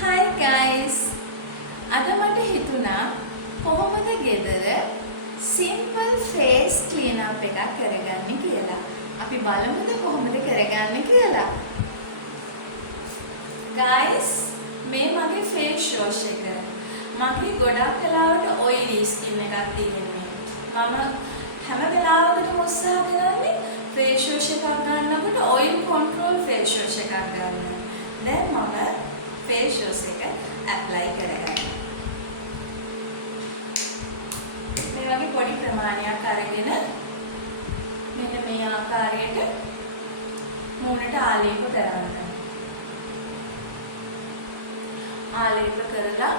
Hi guys. අද මට හිතුණා කොහොමද ගෙදර simple face clean up එකක් කරගන්නේ කියලා. අපි බලමුද කොහොමද කරගන්නේ කියලා. Guys, මේ මගේ face wash එක. මගේ ගොඩක් වෙලාවට oily skin එකක් තියෙන්නේ. මම හැම වෙලාවකටම උත්සාහ කරන්නේ face wash එකක් ගන්නකොට oil control face wash එකක් ගන්න. දැන් මම face wash එක apply කරගන්නවා. මේ වගේ පොඩි ප්‍රමාණයක් අරගෙන මෙන්න මේ ආකාරයට මූණට ආලේප කරන්න. ආලේප කරලා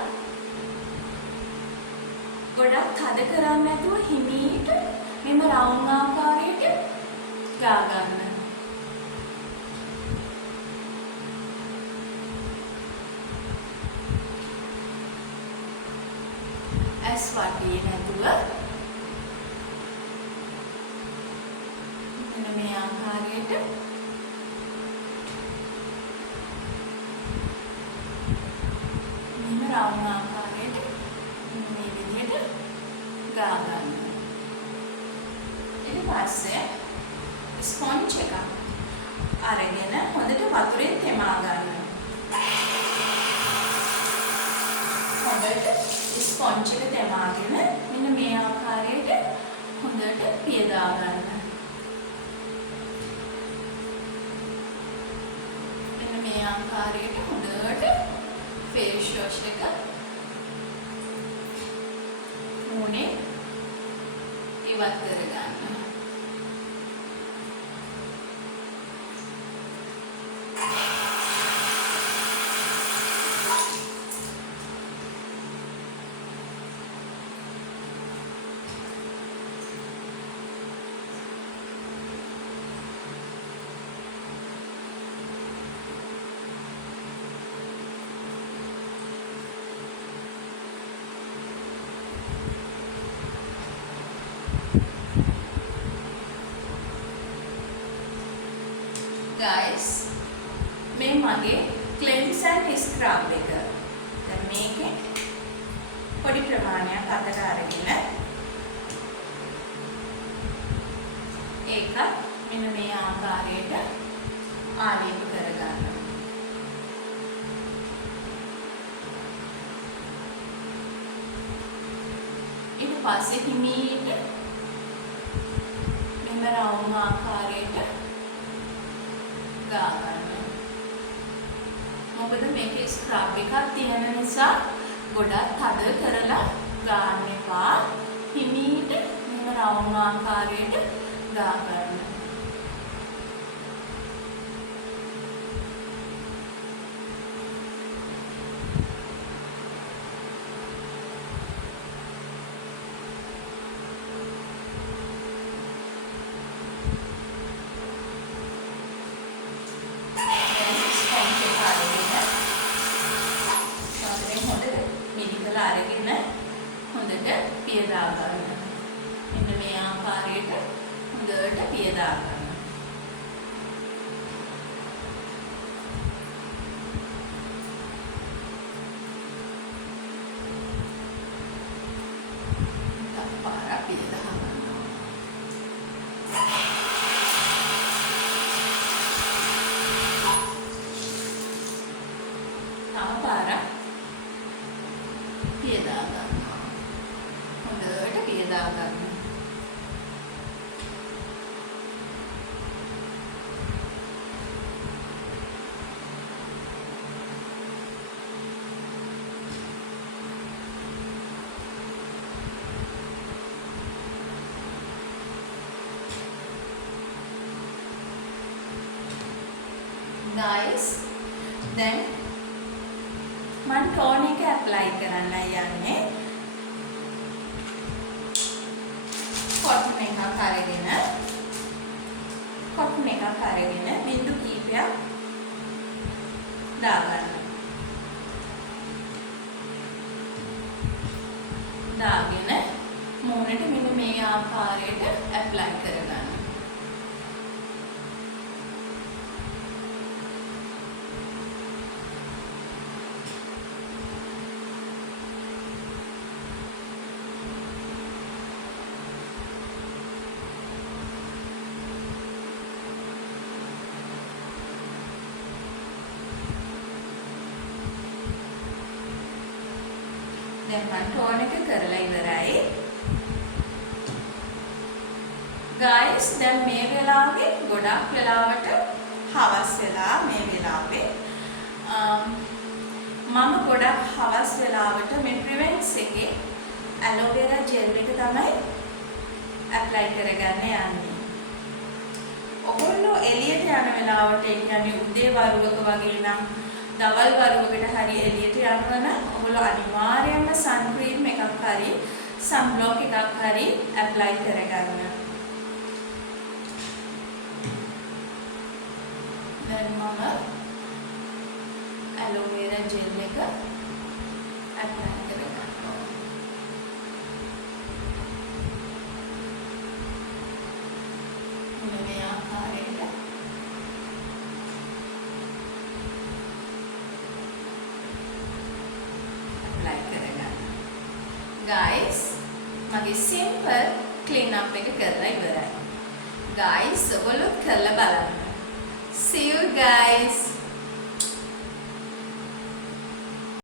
ගොඩක් තද කරන්නේ නැතුව හිමීට මෙම රවුම් ආකාරයට ගා ගන්න. ඇස් වටේ නැතුව මෙන්න මේ ආකාරයට මෙන්න රවුම් ආකාරයට මේ විදිහට ගා ගන්න. ඊට පස්සේ ස්පොන්ජ් එක අරගෙන හොඳට වතුරෙන් තෙමා ගන්න. හොඳට ස්පොන්ජ් එක තෙමාගෙන මෙන්න මේ ආකාරයට හොඳට පියදා ගන්න. මෙන්න මේ ආකාරයට හොඳට ෆේස් වොෂ් එක මූණේ ඉවත් කරගන්න. Guys, මේ මගේ cleanse and scrub එක. දැන් මේකේ පොඩි ප්‍රමාණයක් අතට අරගෙන ඒක මෙන්න මේ ආකාරයට ආලේප කරගන්න. ඊට පස්සේ හිමීට මෙන්න රවුම් ආකාරයට ගා ගන්න. මොකද මේකේ ස්ක්‍රබ් එකක් තියෙන නිසා ගොඩක් තද කරලා ගන්න එපා. හිමීට මෙන්න රවුම් ආකාරයට ගා ගන්න. අරගෙන හොඳට පියදා ගන්න. මෙන්න මේ ආකාරයට හොඳට පියදා ගන්න. තව පාරක් පියදා ගන්න. තව පාරක් පියදා ගන්නවා. හොඳට පියදා ගන්න. Guys, then මම ටෝන් එක ඇප්ලයි කරන්න යන්නේ. කොටන් එකක් අරගෙන බින්දු කීපයක් දාගන්න. දාගෙන මූණට මෙන්න මේ ආකාරයට ඇප්ලයි කරගන්න. දැන් මම ටෝන් එක කරලා ඉවරයි. guys දැන් මේ වෙලාවේ ගොඩක් වෙලාවට හවස් වෙලා මේ වෙලාවේ මම ගොඩක් හවස් වෙලාවට මේ ප්‍රිවෙන්ට්ස් එකේ ඇලෝවෙරා ජෙල් එක තමයි ඇප්ලයි කරගන්න යන්නේ. ඔයගොල්ලෝ එළියට යන වෙලාවට ඒ කියන්නේ උදේ වරුවක වගේ නම් දවල් වරුවකට හරි එළියට යනවා නම් ඔයගොල්ලෝ අනිවාර්යයෙන්ම සන් ක්‍රීම් එකක් හරි සන් බ්ලොක් එකක් හරි ඇප්ලයි කරගන්න. දැන් මම ඇලෝවෙරා ජෙල් එක ඇප්ලයි කරගන්නවා. මේ ආකාරයට ඇප්ලයි කරගන්න. guys මගේ simple clean up එක කරලා ඉවරයි. guys ඔයගොල්ලෝ කරලා බලන්න. See you guys.